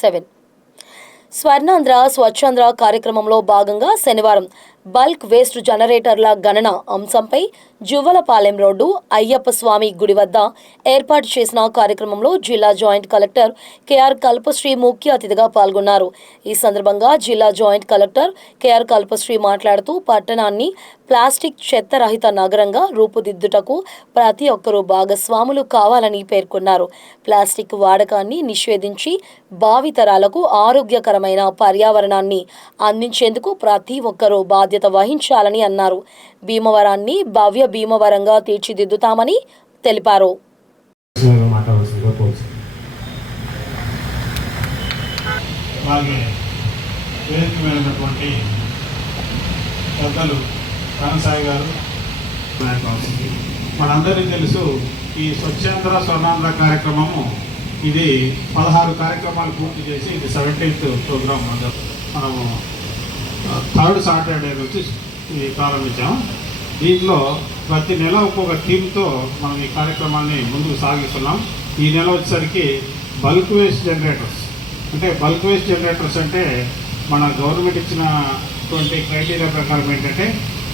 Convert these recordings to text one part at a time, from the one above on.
7 స్వర్ణాంధ్ర స్వచ్ఛాంధ్ర కార్యక్రమంలో భాగంగా శనివారం బల్క్ వేస్ట్ జనరేటర్ల గణన అంశంపై జువ్వలపాలెం రోడ్డు అయ్యప్ప స్వామి గుడి వద్ద ఏర్పాటు చేసిన కార్యక్రమంలో జిల్లా జాయింట్ కలెక్టర్ కెఆర్ కల్పశ్రీ ముఖ్య అతిథిగా పాల్గొన్నారు. ఈ సందర్భంగా జిల్లా జాయింట్ కలెక్టర్ కెఆర్ కల్పశ్రీ మాట్లాడుతూ పట్టణాన్ని ప్లాస్టిక్ చెత్త రహిత నగరంగా రూపుదిద్దుటకు ప్రతి ఒక్కరూ భాగస్వాములు కావాలని పేర్కొన్నారు. ప్లాస్టిక్ వాడకాన్ని నిషేధించి భావితరాలకు ఆరోగ్యకరమైన పర్యావరణాన్ని అందించేందుకు ప్రతి ఒక్కరూ బాధ్యత వహించాలని అన్నారు. భీమవరాన్ని భవ్య భీమవరంగా తీర్చిదిద్దుతామని తెలిపారు. మనందరికీ తెలుసు, ఈ స్వచ్ఛాంధ్ర స్వర్ణాంధ్ర కార్యక్రమము ఇది 16 కార్యక్రమాలు పూర్తి చేసి ఇది 17th ప్రోగ్రామ్ మనము 3rd సాటర్డే నుంచి ప్రారంభించాము. దీంట్లో ప్రతి నెల ఒక్కొక్క థీమ్తో మనం ఈ కార్యక్రమాన్ని ముందుకు సాగిస్తున్నాం. ఈ నెల వచ్చేసరికి bulk waste generators. Bulk waste generators అంటే మన గవర్నమెంట్ ఇచ్చినటువంటి క్రైటీరియా ప్రకారం ఏంటంటే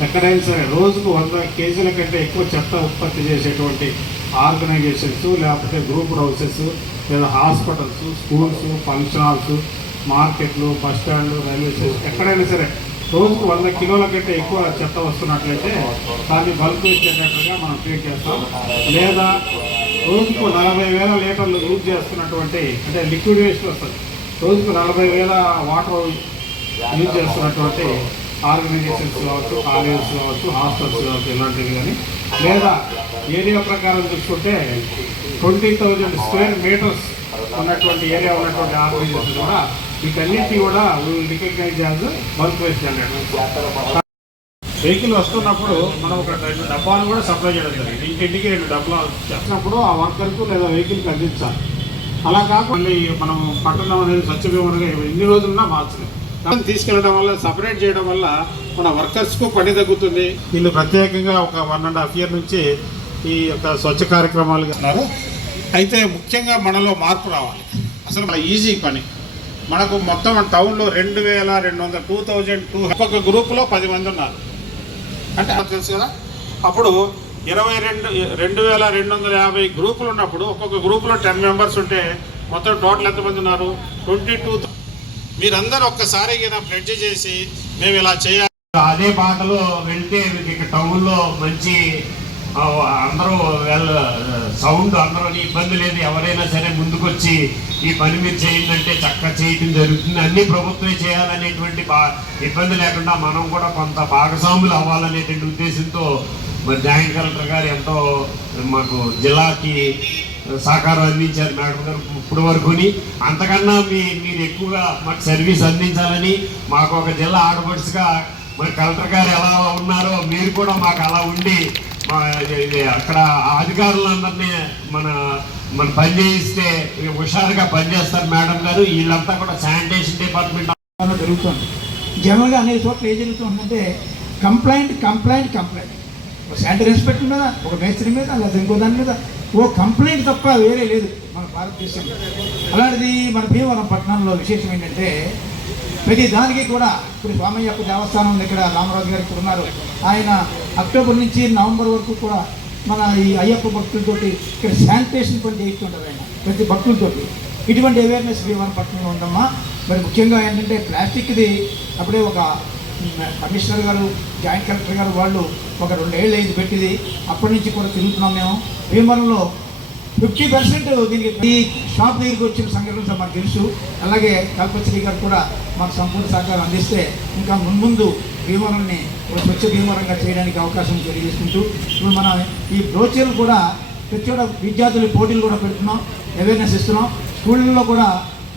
ఎక్కడైనా సరే రోజుకు 100 కేజీల కంటే ఎక్కువ చెత్త ఉత్పత్తి చేసేటువంటి ఆర్గనైజేషన్స్, లేకపోతే గ్రూప్ హౌసెస్, లేదా హాస్పిటల్స్, స్కూల్స్, ఫంక్షన్ హాల్స్, మార్కెట్లు, బస్ స్టాండ్లు, రైల్వే స్టేషన్ ఎక్కడైనా సరే రోజుకు 100 కిలోల కంటే ఎక్కువ చెత్త వస్తున్నట్లయితే దాన్ని బల్క్ వేస్ట్ జనరేటర్గా మనం ట్రీట్ చేస్తాం. లేదా రోజుకు 40,000 లీటర్లు యూజ్ చేస్తున్నటువంటి లిక్విడ్ వేస్ట్ వస్తుంది, రోజుకు 40,000 వాటర్ యూజ్ చేస్తున్నటువంటి ఆర్గనైజేషన్స్ కావచ్చు, కాలేజెస్ కావచ్చు, హాస్టల్స్ కావచ్చు, ఇలాంటివి కానీ, లేదా ఏరియా ప్రకారం చూసుకుంటే 20,000 స్క్వేర్ మీటర్స్ ఉన్నటువంటి ఏరియా ఉన్నటువంటి ఆర్గనైజేషన్ కూడా వీటన్నింటినీ కూడా రికగ్నైజ్ చేయాలి బల్క్ వేస్ట్ జనరేటర్. వెహికల్ వస్తున్నప్పుడు మనం ఒక 2 డబ్బాలు కూడా సప్లై చేయడం జరిగింది. ఇంటింటికి 2 డబ్బాలు చేసినప్పుడు ఆ వర్కర్కు లేదా వెహికల్కి అందించాలి. అలా కాకుండా మనం పట్టణం అనేది స్వచ్ఛభీమగా ఎన్ని రోజులున్నా మార్చలేదు. తీసుకెళ్ళడం వల్ల, సపరేట్ చేయడం వల్ల మన వర్కర్స్కు పని తగ్గుతుంది. వీళ్ళు ప్రత్యేకంగా ఒక 1.5 year నుంచి ఈ యొక్క స్వచ్ఛ కార్యక్రమాలు ఉన్నారు. అయితే ముఖ్యంగా మనలో మార్పు రావాలి. అసలు మన ఈజీ పని. మనకు మొత్తం టౌన్లో 2,200 ఒక్కొక్క గ్రూపులో 10 మంది ఉన్నారు అంటే తెలుసు కదా. అప్పుడు 2,250 గ్రూపులు ఉన్నప్పుడు ఒక్కొక్క గ్రూపులో 10 మెంబర్స్ ఉంటే మొత్తం టోటల్ ఎంతమంది ఉన్నారు? 22,000. మీరందరూ ఒక్కసారి ప్లెడ్జ్ చేసి మేము ఇలా చేయాలి. అదే బాటలో వెళ్తే ఇక్కడ టౌన్లో మంచి అందరూ సౌండ్, అందరూ ఇబ్బంది లేదు. ఎవరైనా సరే ముందుకొచ్చి ఈ పని మీరు చేయండి చక్కగా చేయటం జరుగుతుంది. అన్ని ప్రభుత్వమే చేయాలనేటువంటి ఇబ్బంది లేకుండా మనం కూడా కొంత భాగస్వాములు అవ్వాలనేటువంటి ఉద్దేశంతో మరి జాయింట్ కలెక్టర్ గారు ఎంతో మాకు జిల్లాకి సహకారం అందించారు మేడం గారు ఇప్పుడు వరకుని. అంతకన్నా మీరు ఎక్కువగా మాకు సర్వీస్ అందించాలని, మాకు ఒక జిల్లా ఆడపడుచుగా మరి కలెక్టర్ గారు ఎలా ఉన్నారో మీరు కూడా మాకు అలా ఉండి అక్కడ అధికారులందరినీ మన పని చేయిస్తే హుషారుగా పనిచేస్తారు మేడం గారు. వీళ్ళంతా కూడా శానిటేషన్ డిపార్ట్మెంట్ జరుగుతుంది. జనరల్గా అనేక చోట్ల ఏం జరుగుతుందంటే కంప్లైంట్ ఒక శానిటరీ ఇన్స్పెక్టర్ మీద, ఒక మేస్త్రి మీద, లేదా ఇంకో దాని మీద ఓ కంప్లైంట్ తప్ప వేరే లేదు మన భారతదేశంలో. అలాంటిది మన భీమవరం పట్టణంలో విశేషం ఏంటంటే ప్రతి దానికి కూడా ఇప్పుడు స్వామయ్యప్ప దేవస్థానం ఉంది, ఇక్కడ రామరాజు గారు ఇక్కడ ఉన్నారు. ఆయన అక్టోబర్ నుంచి నవంబర్ వరకు కూడా మన ఈ అయ్యప్ప భక్తులతోటి ఇక్కడ శానిటేషన్ పని చేయిస్తుంటారు ఆయన ప్రతి భక్తులతోటి. ఇటువంటి అవేర్నెస్ భీమవరం పట్టణంలో ఉందమ్మా. మరి ముఖ్యంగా ఏంటంటే ప్లాస్టిక్ది అప్పుడే ఒక కమిషనర్ గారు, జాయింట్ కలెక్టర్ గారు వాళ్ళు ఒక 2 ఏళ్ళు అయింది పెట్టింది. అప్పటి నుంచి కూడా తిరుగుతున్నాం మేము. భీమవరంలో 50% దీనికి ఈ షాప్ దగ్గరికి వచ్చిన సంఘటనలు మాకు తెలుసు. అలాగే కల్పశ్రీ గారు కూడా మాకు సంపూర్ణ సహకారం అందిస్తే ఇంకా మున్ముందు భీమవరాన్ని ఒక స్వచ్ఛ భీమవరంగా చేయడానికి అవకాశం తెలియజేసుకుంటూ ఇప్పుడు మనం ఈ బ్రోచర్లు కూడా ప్రతి చోట విద్యార్థులు పోటీలు కూడా పెడుతున్నాం, అవేర్నెస్ ఇస్తున్నాం. స్కూళ్ళల్లో కూడా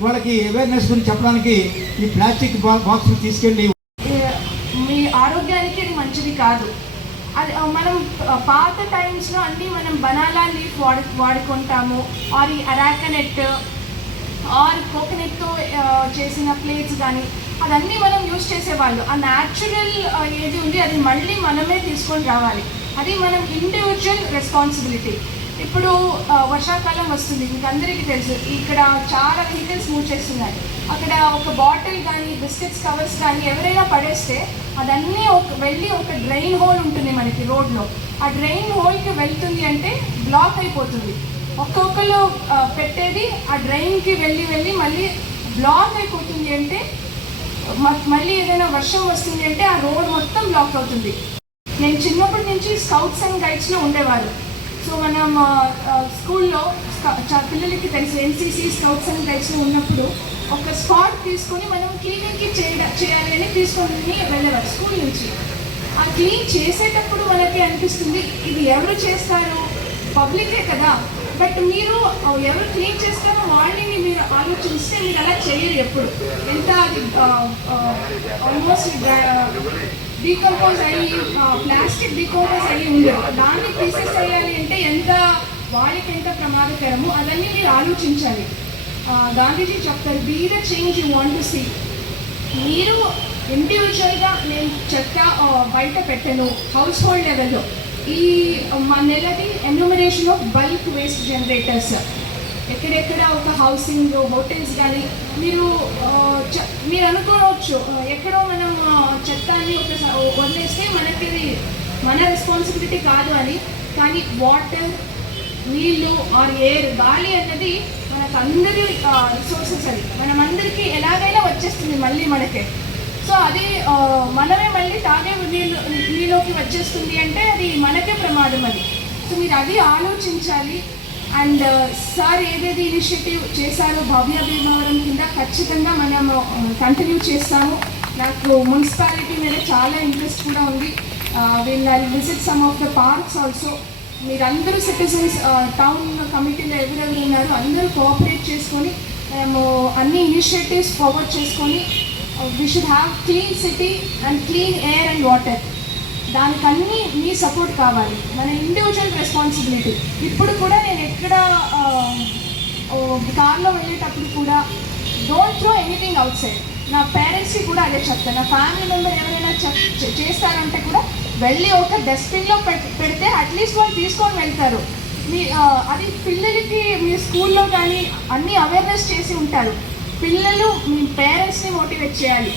వాళ్ళకి అవేర్నెస్ గురించి చెప్పడానికి ఈ ప్లాస్టిక్ బాక్స్ని తీసుకెళ్ళి మీ ఆరోగ్యానికి అది మంచిది కాదు. అది మనం పాత టైమ్స్లో అన్నీ మనం బనానా లీఫ్ వాడుకుంటాము, ఆర్ ఈ అరాకనెట్ ఆర్ కోకోనట్తో చేసిన ప్లేట్స్ కానీ అదన్నీ మనం యూజ్ చేసేవాళ్ళు. ఆ న్యాచురల్ ఏది ఉంది అది మళ్ళీ మనమే తీసుకొని రావాలి. అది మనం ఇండివిజువల్ రెస్పాన్సిబిలిటీ. ఇప్పుడు వర్షాకాలం వస్తుంది, మీకు అందరికీ తెలుసు. ఇక్కడ చాలా వెహికల్స్ మూవ్ చేస్తున్నాయి. అక్కడ ఒక బాటిల్ కానీ బిస్కెట్స్ కవర్స్ కానీ ఎవరైనా పడేస్తే అదన్నీ వెళ్ళి ఒక డ్రైన్ హోల్ ఉంటుంది మనకి రోడ్లో. ఆ డ్రైన్ హోల్కి వెళ్తుంది అంటే బ్లాక్ అయిపోతుంది. ఒక్కొక్కరు పెట్టేది ఆ డ్రైన్కి వెళ్ళి మళ్ళీ బ్లాక్ అయిపోతుంది అంటే మళ్ళీ ఏదైనా వర్షం వస్తుంది అంటే ఆ రోడ్ మొత్తం బ్లాక్ అవుతుంది. నేను చిన్నప్పటి నుంచి స్కౌట్స్ అండ్ గైడ్స్లో ఉండేవారు. సో మనం స్కూల్లో పిల్లలకి తెలుసు ఎన్సీసీ స్కౌట్స్ అండ్ గైడ్స్లో ఉన్నప్పుడు ఒక స్పాట్ తీసుకొని మనం క్లీనింగ్కి చేయాలి అని తీసుకొని వెళ్ళేవారు స్కూల్ నుంచి. ఆ క్లీన్ చేసేటప్పుడు మనకి అనిపిస్తుంది ఇది ఎవరు చేస్తారు, పబ్లికే కదా. బట్ మీరు ఎవరు క్లీన్ చేస్తారో వాళ్ళని మీరు ఆలోచిస్తే మీరు అలా చేయరు ఎప్పుడు. ఎంత అది ఆల్మోస్ట్ డీకంపోజ్ అయ్యి ప్లాస్టిక్ డీకంపోజ్ అయ్యి ఉండదు, దాన్ని తీసేసేయాలి అంటే వాళ్ళకి ఎంత ప్రమాదకరమో అవన్నీ మీరు ఆలోచించాలి. గాంధీజీ చెప్తారు, be the change you want to see. మీరు ఇండివిజువల్గా నేను చెత్త బయట పెట్టను, హౌస్ హోల్డ్ లెవెల్లో ఈ మా నెలది enumeration of bulk waste generators ఎక్కడెక్కడ ఒక హౌసింగ్ హోటల్స్ కానీ మీరు అనుకోవచ్చు ఎక్కడో మనం చెత్తాన్ని వదిలేస్తే మనకి మన రెస్పాన్సిబిలిటీ కాదు అని. కానీ వాటర్, నీళ్ళు ఆర్ ఎయిర్, గాలి అన్నది మనకు అందరి రిసోర్సెస్. అది మనమందరికీ ఎలాగైనా వచ్చేస్తుంది మళ్ళీ మనకే. సో అది మనమే మళ్ళీ తాగే నీళ్ళలోకి వచ్చేస్తుంది అంటే అది మనకే ప్రమాదం అది. సో మీరు అది ఆలోచించాలి. అండ్ సార్ ఏదేది ఇనిషియేటివ్ చేశారో భవ్య భీమవరం కింద ఖచ్చితంగా మనము కంటిన్యూ చేస్తాము. నాకు మున్సిపాలిటీ మీద చాలా ఇంట్రెస్ట్ కూడా ఉంది. Will visit some of the parks also. మీరందరూ సిటిజన్స్ టౌన్ కమిటీలో ఎవరెవరు ఉన్నారో అందరూ కోఆపరేట్ చేసుకొని మేము అన్ని ఇనిషియేటివ్స్ ఫార్వర్డ్ చేసుకొని we should have clean city and clean air and water. దానికన్నీ మీ సపోర్ట్ కావాలి, మన ఇండివిజువల్ రెస్పాన్సిబిలిటీ. ఇప్పుడు కూడా నేను ఎక్కడ కార్లో వెళ్ళేటప్పుడు కూడా don't throw anything out side. నా పేరెంట్స్కి కూడా అదే చెప్తాను. నా ఫ్యామిలీ మెంబర్ ఎవరైనా చేస్తారంటే కూడా వెళ్ళి ఒక డస్ట్బిన్లో పెడితే అట్లీస్ట్ వాళ్ళు తీసుకొని వెళ్తారు. అది పిల్లలకి మీ స్కూల్లో కానీ అన్నీ అవేర్నెస్ చేసి ఉంటారు. పిల్లలు మీ పేరెంట్స్ని మోటివేట్ చేయాలి.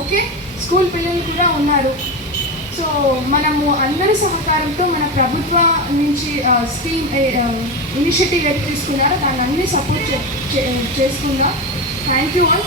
ఓకే, స్కూల్ పిల్లలు కూడా ఉన్నారు. సో మనము అందరి సహకారంతో మన ప్రభుత్వ నుంచి స్కీమ్ ఇనిషియేటివ్ తీసుకున్నారో దాన్ని అన్ని సపోర్ట్ చేసుకుందాం. Thank you all.